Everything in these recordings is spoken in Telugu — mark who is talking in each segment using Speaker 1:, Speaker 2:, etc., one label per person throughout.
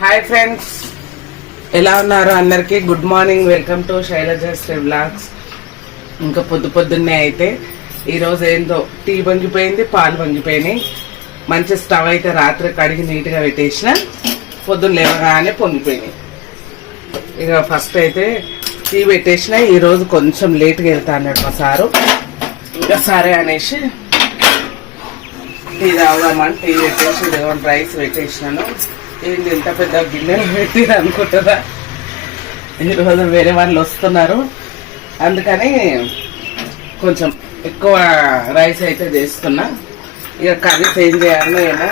Speaker 1: హాయ్ ఫ్రెండ్స్ ఎలా ఉన్నారు అందరికీ? Good morning welcome to Shailaja's blogs ఇంకా పొద్దు పొద్దున్నే అయితే ఈరోజు ఏందో టీ వంగిపోయింది పాలు వంగిపోయినాయి. మంచి స్టవ్ అయితే రాత్రి కడిగి నీట్గా పెట్టేసిన. పొద్దున్న లేవగానే పొంగిపోయినాయి. ఇక ఫస్ట్ అయితే టీ పెట్టేసిన. ఈరోజు కొంచెం లేట్గా వెళ్తా అన్నాడు మా సారు. ఇంకా సరే అనేసి టీ తాగుదామని టీ పెట్టేసి రైస్ పెట్టేసినాను. ఏంటి ఇంత పెద్ద గిన్నెలు పెట్టి అనుకుంటుందా ఈరోజు వేరే వాళ్ళు వస్తున్నారు. అందుకని కొంచెం ఎక్కువ రైస్ అయితే చేస్తున్నా. ఇక కర్రీస్ ఏం చేయాలో ఏమో.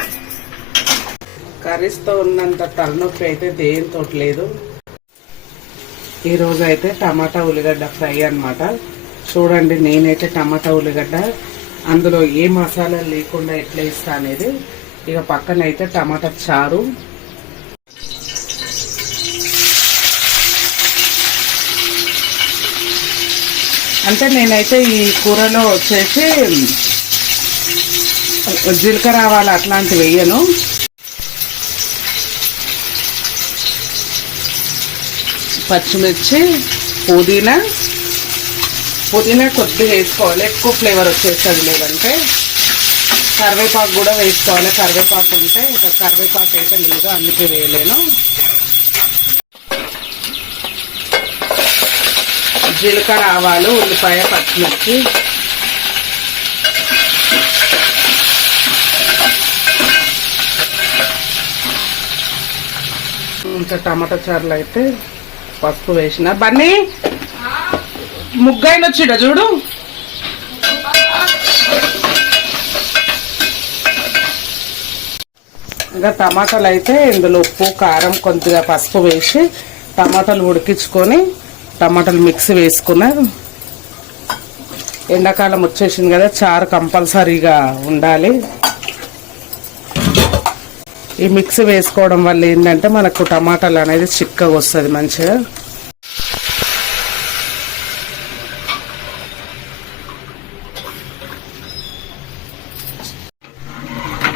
Speaker 1: కర్రీస్తో ఉన్నంత తలనొప్పి అయితే దేనితో లేదు. ఈరోజు అయితే టమాటా ఉల్లిగడ్డ ఫ్రై అన్నమాట. చూడండి నేనైతే టమాటా ఉల్లిగడ్డ అందులో ఏ మసాలా లేకుండా ఎట్లా ఇస్తా అనేది. ఇక పక్కన అయితే టమాటా చారు. అంటే నేనైతే ఈ కూరలో వచ్చేసి జీలకర్ర ఆవాలు అట్లాంటివి వేయను. పచ్చిమిర్చి పుదీనా. పుదీనా కొద్దిగా వేసుకోవాలి. ఎక్కువ ఫ్లేవర్ వచ్చేస్తుంది లేదంటే. కరివేపాకు కూడా వేసుకోవాలి. కరివేపాకు ఉంటే ఇక కరివేపాకు అయితే లేదు అందుకే వేయలేను. జీలకర్ర ఆవాలు ఉల్లిపాయ పచ్చిమిర్చి. ఇంకా టమాటా చారులు అయితే పసుపు వేసిన. బన్నీ ముగ్గైన వచ్చిడ చూడు. ఇంకా టమాటాలు అయితే ఇందులో ఉప్పు కారం కొద్దిగా పసుపు వేసి టమాటాలు ఉడికించుకొని టమాటాలు మిక్స్ వేసుకున్నా ఎండాకాలం వచ్చేసింది కదా చారు కంపల్సరీగా ఉండాలి. ఈ మిక్స్ వేసుకోవడం వల్ల ఏంటంటే మనకు టమాటాలు అనేది చిక్కగా వస్తుంది మంచిగా.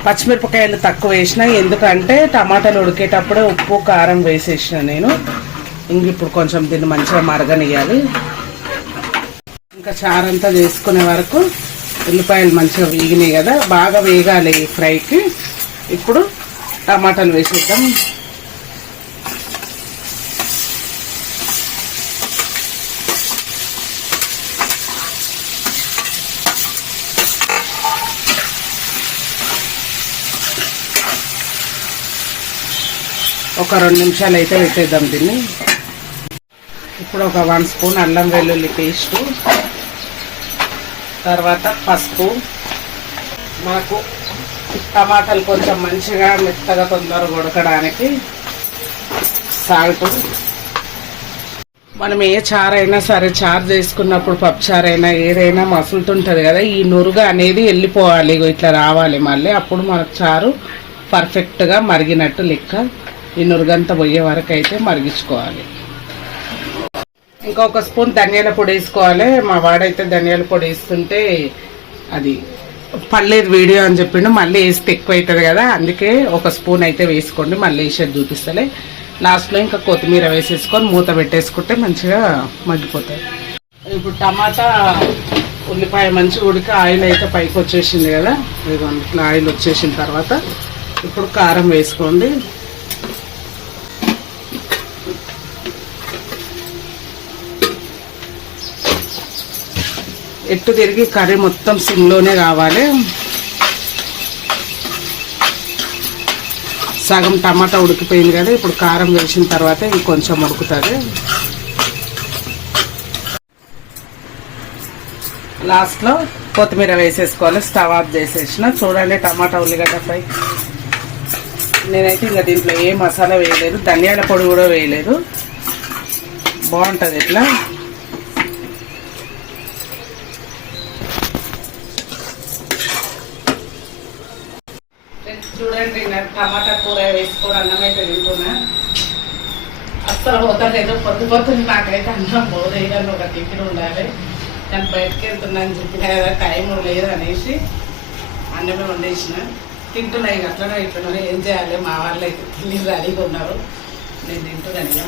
Speaker 1: పచ్చిమిరపకాయలు తక్కువ వేసిన ఎందుకంటే టమాటాలు ఉడికేటప్పుడే ఉప్పు కారం వేసేసిన నేను. ఇంక ఇప్పుడు కొంచెం దీన్ని మంచిగా మరగనియాలి ఇంకా చారంతా చేసుకునే వరకు ఉల్లిపాయలు మంచిగా వేగినాయి కదా బాగా వేగాలి ఈ ఫ్రైకి. ఇప్పుడు టమాటాలు వేసేద్దాం. ఒక రెండు నిమిషాలు అయితే పెట్టేద్దాం దీన్ని. ఇప్పుడు ఒక వన్ స్పూన్ అల్లం వెల్లుల్లి పేస్ట్ తర్వాత పసుపు. మనకు టమాటాలు కొంచెం మంచిగా మెత్తగా తొందరగా ఉడకడానికి సాల్ట్. మనం ఏ చారు అయినా సరే చారు చేసుకున్నప్పుడు పప్పు ఏదైనా మసులుతుంటుంది కదా ఈ నురుగు అనేది వెళ్ళిపోవాలి ఇగో ఇట్లా రావాలి మళ్ళీ. అప్పుడు మనకు చారు పర్ఫెక్ట్గా మరిగినట్టు లెక్క ఈ నురుగంతా పోయే వరకు అయితే మరిగించుకోవాలి. ఇంకొక స్పూన్ ధనియాల పొడి వేసుకోవాలి. మా వాడైతే ధనియాల పొడి వేస్తుంటే అది పర్లేదు వీడియో అని చెప్పిండు. మళ్ళీ వేస్తే ఎక్కువ అవుతుంది కదా అందుకే ఒక స్పూన్ అయితే వేసుకోండి. మళ్ళీ వేసేది చూపిస్తలే. లాస్ట్లో ఇంకా కొత్తిమీర వేసేసుకొని మూత పెట్టేసుకుంటే మంచిగా మగ్గిపోతాయి ఇప్పుడు టమాటా ఉల్లిపాయ మంచిగా ఉడికి ఆయిల్ అయితే పైకి వచ్చేసింది కదా. ఇదిగోండి ఇట్లా ఆయిల్ వచ్చేసిన తర్వాత ఇప్పుడు కారం వేసుకోండి. ఎట్టు తిరిగి కర్రీ మొత్తం సిమ్లోనే కావాలి. సగం టమాటా ఉడికిపోయింది కదా ఇప్పుడు కారం వేసిన తర్వాత ఇంకొంచెం ఉడుకుతుంది. లాస్ట్లో కొత్తిమీర వేసేసుకోవాలి స్టవ్ ఆఫ్ చేసేసిన. చూడండి టమాటా ఉల్లిగడ్డ ఫ్రై. నేనైతే ఇంకా దీంట్లో ఏ మసాలా వేయలేదు ధనియాల పొడి కూడా వేయలేదు. బాగుంటుంది ఇట్లా చూడండి నాకు టమాటా కూడా అన్నం అయితే తింటున్నా అస్సలు పోతలేదు పొద్దు పొద్దున్న నాకైతే అన్నం పోదేయడం ఒక టిఫిన్ ఉండాలి. నేను బయటకు అని చెప్పిన కదా టైం లేదు అనేసి అన్నమే వండేసిన. తింటున్నా ఇక అట్లనే తింటున్నాయి ఏం చేయాలి? మా వాళ్ళు అయితే తిని రెడీగా ఉన్నారు. నేను తింటున్నాను ఇక.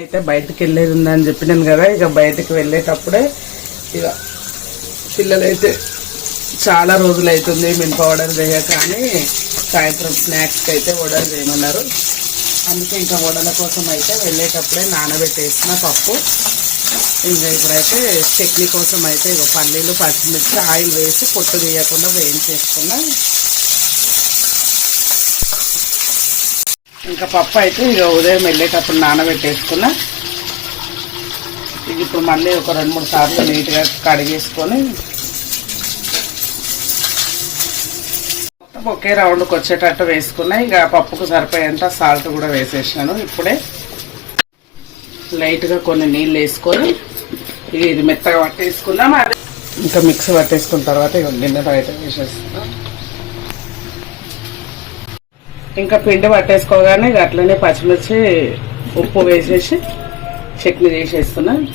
Speaker 1: అయితే బయటకు వెళ్ళేది ఉందని చెప్పినాను కదా ఇక బయటకు వెళ్ళేటప్పుడే ఇక పిల్లలైతే చాలా రోజులు అవుతుంది మిన్ పౌడర్ చేయక కానీ సాయంత్రం స్నాక్స్కి అయితే వడలు చేయమన్నారు. అందుకే ఇంకా వడల కోసం అయితే వెళ్ళేటప్పుడే నానబెట్టేసిన పప్పు. ఇంకా ఇప్పుడైతే చట్నీ కోసం అయితే ఇక పల్లీలు పచ్చిమిర్చి ఆయిల్ వేసి పొట్టు తీయకుండా వేయించేసుకున్నా. ఇంకా పప్పు అయితే ఇక ఉదయం వెళ్ళేటప్పుడు నానబెట్టేసుకున్నా. ఇది ఇప్పుడు మళ్ళీ ఒక రెండు మూడు సార్లు నీట్గా కడిగేసుకొని ఒకే రౌండ్కి వచ్చేటట్టు వేసుకున్నా ఇక పప్పుకు సరిపోయేంత సాల్ట్ కూడా వేసేసినాను. ఇప్పుడే లైట్గా కొన్ని నీళ్ళు వేసుకొని ఇది మెత్తగా పట్టేసుకున్నాం అది ఇంకా మిక్స్ పట్టేసుకున్న తర్వాత ఇక గిన్నె బయట వేసేస్తున్నాం. ఇంకా పిండి పట్టేసుకోగానే ఇక అట్లనే పచ్చిమిర్చి ఉప్పు వేసేసి చట్నీ చేసేస్తున్నాను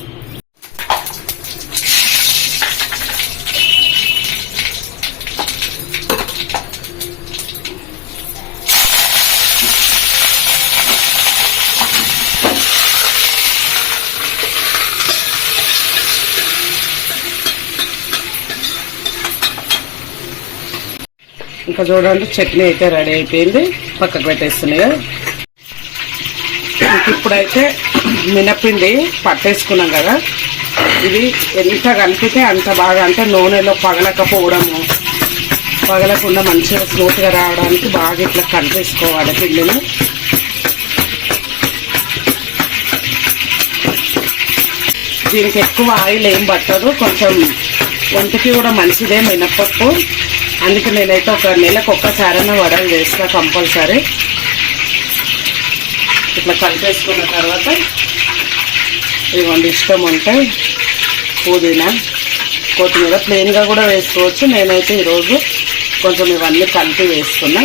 Speaker 1: ఇంకా చూడండి చట్నీ అయితే రెడీ అయిపోయింది. పక్కకు పెట్టేస్తున్నాయి కదా. ఇప్పుడైతే మినపిండి పట్టేసుకున్నాం కదా. ఇది ఎంత కలిపితే అంత బాగా అంటే నూనెలో పగలకపోవడము పగలకుండా మంచిగా స్మూత్గా రావడానికి బాగా ఇట్లా కలిపేసుకోవాలి పిండిని. దీనికి ఎక్కువ ఆయిల్ ఏం పట్టదు కొంచెం ఒంటికి కూడా మంచిదే మినప్పప్పు అందుకే నేనైతే ఒక నెలకు ఒక్కసారైనా వడలు చేస్తా కంపల్సరీ. ఇట్లా కలిపేసుకున్న తర్వాత ఇవ్వండి ఇష్టం ఉంటే పుదీనా కొత్తిమీర ప్లెయిన్గా కూడా వేసుకోవచ్చు. నేనైతే ఈరోజు కొంచెం ఇవన్నీ కలిపి వేసుకున్నా.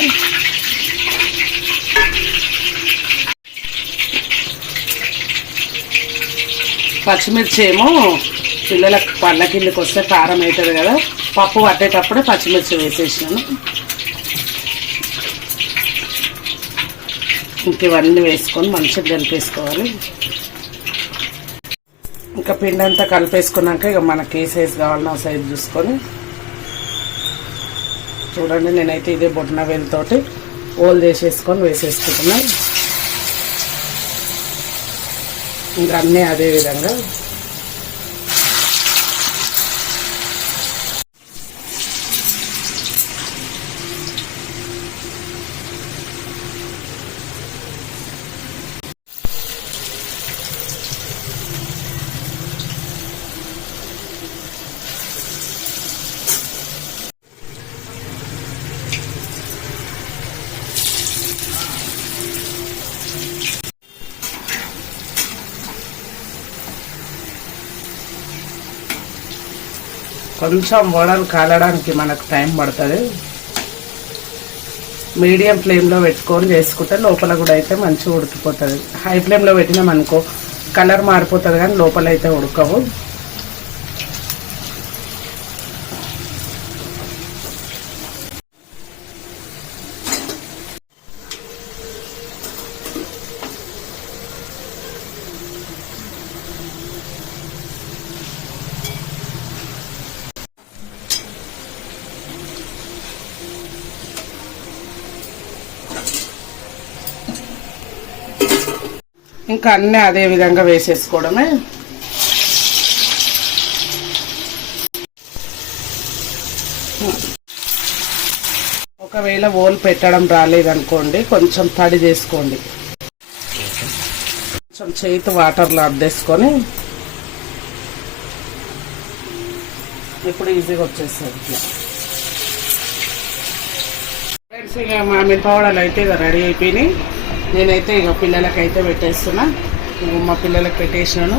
Speaker 1: పచ్చిమిర్చి ఏమో పిల్లలకు పళ్ళ కిందకి వస్తే కారం అవుతుంది కదా. పప్పు పట్టేటప్పుడే పచ్చిమిర్చి వేసేసాను ఇంక ఇవన్నీ వేసుకొని మంచిగా కలిపేసుకోవాలి. ఇంకా పిండి అంతా కలిపేసుకున్నాక ఇక మనకి ఏ సైజు కావాలన్నా ఆ సైజు చూసుకొని. చూడండి నేనైతే ఇదే బొట్టిన వేలుతోటి ఓల్ చేసేసుకొని వేసేసుకుంటున్నాను. ఇంకా అన్నీ అదే విధంగా కొంచెం వడలు కాలడానికి మనకు టైం పడుతుంది. మీడియం ఫ్లేమ్లో పెట్టుకొని చేసుకుంటే లోపల కూడా అయితే మంచిగా ఉడికిపోతుంది. హై ఫ్లేమ్లో పెట్టినాం అనుకో కలర్ మారిపోతుంది కానీ లోపల అయితే ఉడకవు. ఇంకా అన్నీ అదే విధంగా వేసేసుకోవడమే. ఒకవేళ ఓల్ పెట్టడం రాలేదనుకోండి కొంచెం తడి చేసుకోండి. కొంచెం చేతి వాటర్లో అద్దేసుకొని ఇప్పుడు ఈజీగా వచ్చేస్తుంది ఇట్లా. ఫ్రెండ్స్ ఇక మామిడి పౌడర్లు అయితే ఇక రెడీ అయిపోయినాయి. నేనైతే ఇక పిల్లలకైతే పెట్టేస్తున్నా. మా పిల్లలకి పెట్టేసినాను.